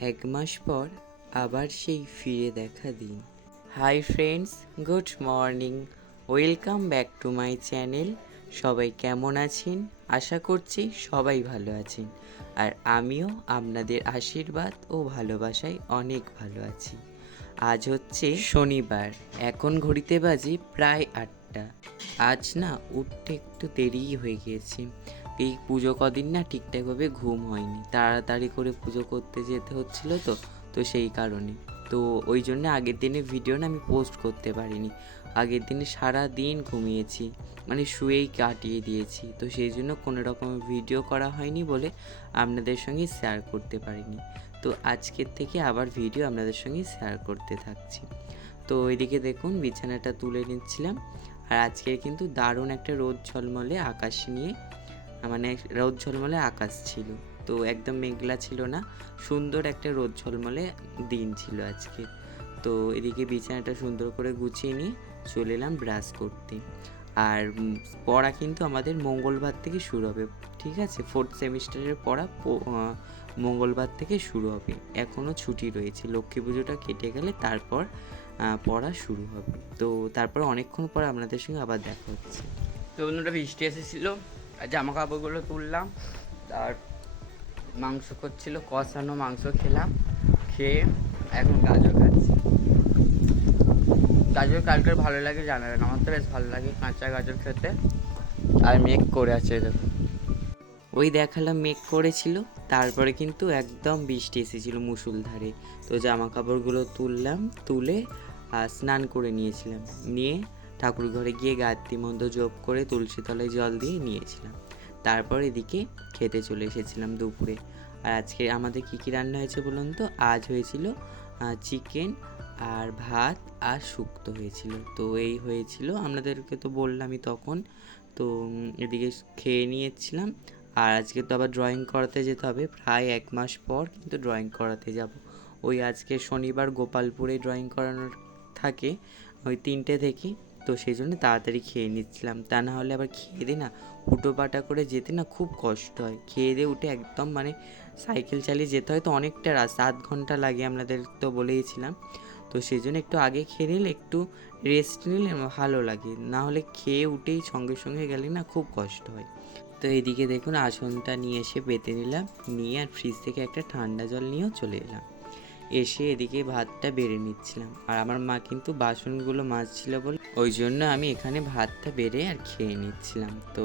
এক মাস পর আবার সেই ফিরে দেখা দিন। Hi friends good morning welcome back to my channel সবাই কেমন আছেন? আশা করছি সবাই ভালো আছেন। আর আমিও আপনাদের আশীর্বাদ ও ভালোবাসায় অনেক ভালো আছি। আজ হচ্ছে শনিবার, এখন ঘড়িতে বাজে প্রায় আটটা। আজ না উঠতে একটু দেরিই হয়ে গিয়েছে। এই পুজো কদিন না ঠিকঠাকভাবে ঘুম হয়নি। তাড়াতাড়ি করে পুজো করতে যেতে হচ্ছিল তো তো সেই কারণে। তো ওই জন্য আগের দিনে ভিডিও না আমি পোস্ট করতে পারিনি। আগের দিনে সারা দিন ঘুমিয়েছি মানে শুয়েই কাটিয়ে দিয়েছি। তো সেই জন্য কোনো রকম ভিডিও করা হয়নি বলে আপনাদের সঙ্গে শেয়ার করতে পারিনি। তো আজকের থেকে আবার ভিডিও আপনাদের সঙ্গে শেয়ার করতে থাকছি। তো ওইদিকে দেখুন, বিছানাটা তুলে নিচ্ছিলাম। আর আজকে কিন্তু দারুণ একটা রোদ ঝলমলে আকাশ নিয়ে মানে রোদ ঝলমলে আকাশ ছিল। তো একদম মেঘলা ছিল না, সুন্দর একটা রোদ ঝলমলে দিন ছিল আজকে। তো এদিকে বিছানাটা সুন্দর করে গুছিয়ে নিয়ে চলে এলাম ব্রাশ করতে। আর পড়া কিন্তু আমাদের মঙ্গলবার থেকে শুরু হবে, ঠিক আছে? ফোর্থ সেমিস্টারের পড়া মঙ্গলবার থেকে শুরু হবে। এখনও ছুটি রয়েছে, লক্ষ্মী পুজোটা কেটে গেলে তারপর পড়া শুরু হবে। তো তারপর অনেকক্ষণ পর আপনাদের সঙ্গে আবার দেখা হচ্ছে। তো বন্ধুরা, বৃষ্টি এসেছিল। জামা কাপড়গুলো তুললাম আর মাংস করছিল, কষানো মাংস খেলাম, খেয়ে এখন গাজর খাচ্ছি। গাজর কালকের ভালো লাগে, জানা জানাবেন আমার তো বেশ ভালো লাগে কাঁচা গাজর খেতে। আর মেঘ করে আছে ওই দেখালাম মেঘ করেছিল, তারপরে কিন্তু একদম বৃষ্টি এসেছিল মুসুলধারে তো জামা কাপড়গুলো তুললাম, তুলে আর স্নান করে নিয়েছিলাম। নিয়ে ঠাকুর ঘরে গিয়ে গায়ত্রী মন্ত্র জপ করে তুলসী তলায় জল দিয়ে নিয়েছিলাম। তারপর এদিকে খেতে চলে এসেছিলাম দুপুরে। আর আজকে আমাদের কী কী রান্না হয়েছে বলুন তো? আজ হয়েছিল চিকেন আর ভাত আর শুক্তো হয়েছিল। তো এই হয়েছিল আপনাদেরকে তো বললামই তখন। তো এদিকে খেয়ে নিয়েছিলাম। আর আজকে তো আবার ড্রয়িং করাতে যেতে হবে, প্রায় এক মাস পর কিন্তু ড্রয়িং করাতে যাব। ওই আজকে শনিবার গোপালপুরে ড্রয়িং করানোর থাকে, ওই তিনটে থেকে। তো সেই জন্য তাড়াতাড়ি খেয়ে নিচ্ছিলাম। তা না হলে আবার খেয়ে দিয়ে না। হুটো পাটা করে যেতে না খুব কষ্ট হয়। খেয়ে দিয়ে উঠে একদম মানে সাইকেল চালিয়ে যেতে হয়। তো অনেকটা রাস্তা আধ ঘণ্টা লাগে আপনাদের তো বলেইছিলাম। তো সেই জন্য একটু আগে খেয়ে নিলে একটু রেস্ট নিলে ভালো লাগে। না হলে খেয়ে উঠেই সঙ্গে সঙ্গে গেলে না খুব কষ্ট হয়। তো এদিকে দেখুন, আসনটা নিয়ে এসে পেতে নিলাম। নিয়ে আর ফ্রিজ থেকে একটা ঠান্ডা জল নিয়েও চলে এলাম। এসে এদিকে ভাতটা বেড়ে নিচ্ছিলাম। আর আমার মা কিন্তু বাসনগুলো মাজছিল বলে ওই জন্য আমি এখানে ভাতটা বেড়ে আর খেয়ে নিচ্ছিলাম। তো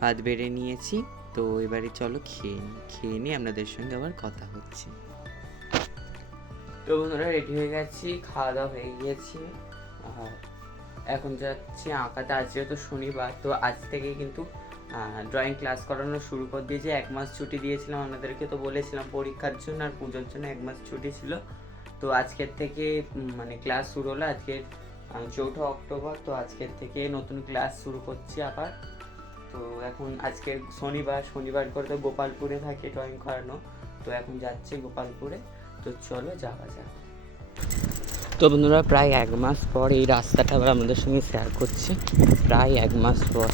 ভাত বেড়ে নিয়েছি, তো এবারে চলো খেয়ে নিই খেয়ে নিয়ে আপনাদের সঙ্গে আবার কথা হচ্ছে। তো বন্ধুরা রেডি হয়ে গেছি খাওয়া দাওয়া হয়ে গিয়েছি। আর এখন যাচ্ছি, আঁকাতে। আজকে তো শনিবার, তো আজ থেকে কিন্তু ড্রয়িং ক্লাস করানো শুরু করে দিয়েছে এক মাস ছুটি দিয়েছিলাম, আপনাদেরকে তো বলেছিলাম পরীক্ষার জন্য আর পুজোর জন্য এক মাস ছুটি ছিল। তো আজকের থেকে মানে ক্লাস শুরু হলো আজকে চৌঠা অক্টোবর, তো আজকের থেকে নতুন ক্লাস শুরু করছি আবার। তো এখন আজকের শনিবার শনিবার করে তো গোপালপুরে থাকে ড্রয়িং করানো। তো এখন যাচ্ছি গোপালপুরে। তো চলো যাওয়া যাক। তো বন্ধুরা, প্রায় এক মাস পর এই রাস্তাটা আবার আমাদের সঙ্গে শেয়ার করছি। প্রায় এক মাস পর।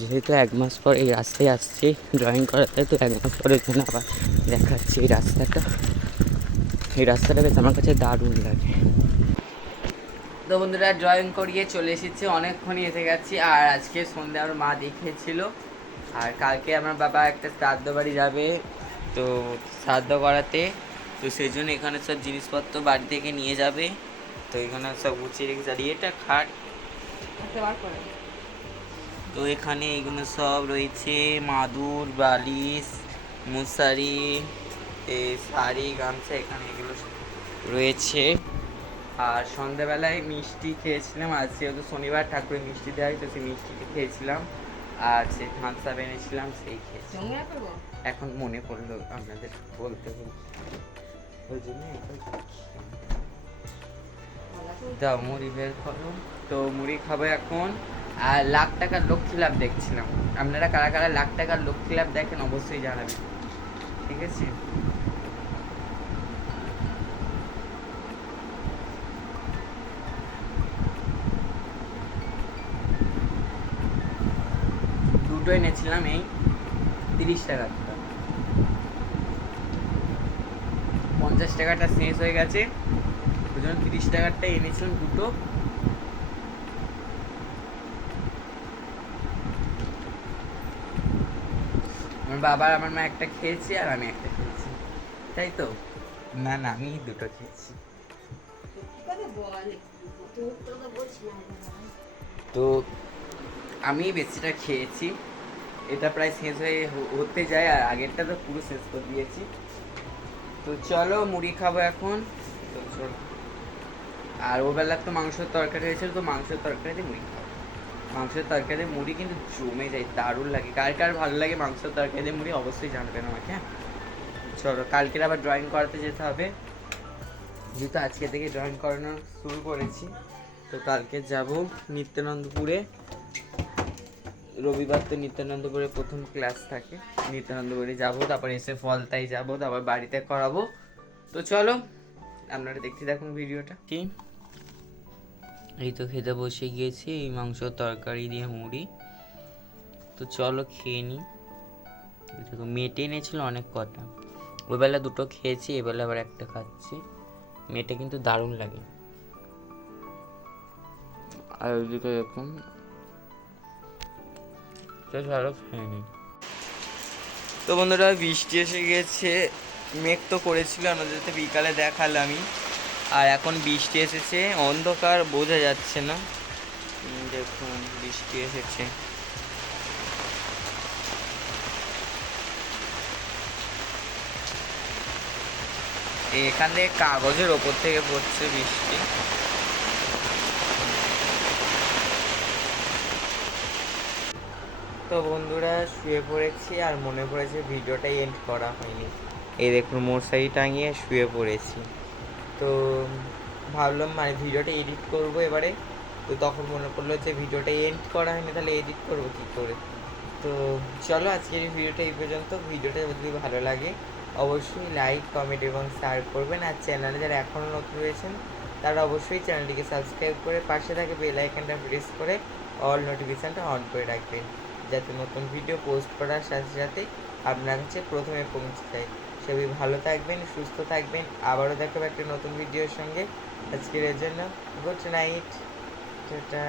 যেহেতু এক মাস পর এই রাস্তায় আসছি ড্রয়িং করাতে তো এক মাস পরের জন্য আবার দেখাচ্ছি এই রাস্তাটা। এই রাস্তাটা বেশ আমার কাছে দারুণ লাগে। তো বন্ধুরা ড্রয়িং করিয়ে চলে এসেছি অনেকক্ষণই এসে গেছি আর আজকে সন্ধ্যে আমার মা দেখিয়েছিল। আর কালকে আমার বাবা একটা শ্রাদ্ধ বাড়ি যাবে তো শ্রাদ্ধ করাতে। তো সেই জন্য এখানে সব জিনিসপত্র বাড়ি থেকে নিয়ে যাবে। তো এখানে সব গুছিয়ে রেখেছে আর এটা খাট। তো এখানে এগুলো সব রয়েছে। মাদুর বালিশ মশারি শাড়ি গামছা এখানে এগুলো রয়েছে। আর সন্ধ্যাবেলায় মিষ্টি খেয়েছিলাম। আজ যেহেতু শনিবার ঠাকুরের মিষ্টি দেওয়া হয় তো সেই মিষ্টিটি খেয়েছিলাম। আর সেই থামস আপ এনেছিলাম সেই খেয়েছি। এখন মনে পড়ল আপনাদের বলতে বলতে ওই জন্য দাও মুড়ি বের করো। তো মুড়ি খাব এখন। আর লাখ টাকার লক্ষ্মী লাভ দেখছিলাম। আপনারা কারা কারা লাখ টাকার লক্ষ্মী লাভ দেখেন অবশ্যই জানাবেন। ঠিক আছে? দুটো এনেছিলাম এই তিরিশ টাকারটা পঞ্চাশ টাকাটা শেষ হয়ে গেছে। ওই জন্য তিরিশ টাকারটা এনেছিলাম দুটো। বাবা আর আমার মা একটা খেয়েছি আর আমি একটা খেয়েছি। তাই তো? না না আমি দুটো খেয়েছি। তো আমি বেশিটা খেয়েছি। এটা প্রায় শেষ হয়ে হ- হতে যায় আর আগেরটা তো পুরো শেষ করে দিয়েছি। তো চলো মুড়ি খাব এখন। তো চলো। আর ওবেলার তো মাংসের তরকারি হয়েছিল তো মাংসের তরকারি দিয়ে মুড়ি খাব। মাংসের তরকারি মুড়ি কিন্তু জমে যায়, দারুণ লাগে। কার কার ভালো লাগে মাংসের তরকারি মুড়ি, অবশ্যই জানবেন আমাকে হ্যাঁ? চলো, কালকের আবার ড্রয়িং করাতে যেতে হবে। যেহেতু আজকে থেকে ড্রয়িং করানো শুরু করেছি, তো কালকে যাব নিত্যানন্দপুরে। রবিবার তো নিত্যানন্দপুরে প্রথম ক্লাস থাকে, নিত্যানন্দপুরে যাব, তারপর এসে ফলতাই যাব, তারপর বাড়িতে করাবো। তো চলো, আপনারা দেখতে দেখুন ভিডিওটা। কি? এই তো খেতে বসে গিয়েছি এই মাংস তরকারি দিয়ে মুড়ি। তো চলো খেয়ে নিই দেখো মেটে এনেছিল অনেক কটা। ওইবেলা দুটো খেয়েছি এবেলা আবার একটা খাচ্ছি। মেটে কিন্তু দারুণ লাগে। আর ওইদিকে এরকম তো চলো খেয়ে নিই তো বন্ধুরা বৃষ্টি এসে গেছে। মেঘ তো করেছিল আমাদের বিকালে দেখালামই। আর এখন বৃষ্টি এসেছে, অন্ধকার, বোঝা যাচ্ছে না। দেখুন, বৃষ্টি এসেছে। এখান কাগজের ওপর থেকে পড়ছে বৃষ্টি। তো বন্ধুরা, শুয়ে পড়েছি আর মনে পড়েছে ভিডিওটাই এন্ড করা হয়নি। এই দেখুন মশারি টাঙিয়ে শুয়ে পড়েছি। তো ভাবলাম মানে ভিডিওটা এডিট করব এবারে। তো তখন মনে পড়ল যে ভিডিওটা এন্ড করা হয়নি, তাহলে এডিট করব কী করে? তো চলো আজকের ভিডিওটা এই পর্যন্ত। ভিডিওটা যদি ভালো লাগে, অবশ্যই লাইক কমেন্ট এবং শেয়ার করবেন। আর চ্যানেলে যারা এখনও নতুন রয়েছেন, তারা অবশ্যই চ্যানেলটিকে সাবস্ক্রাইব করে পাশে থাকে বেল আইকনটা প্রেস করে অল নোটিফিকেশানটা অন করে রাখবেন। যাতে নতুন ভিডিও পোস্ট করার সাথে সাথে আপনার কাছে প্রথমে পৌঁছে যায়। সবাই ভালো থাকবেন, সুস্থ থাকবেন। আবারও দেখাবো একটা নতুন ভিডিওর সঙ্গে। আজকের জন্য গুড নাইট টাটা।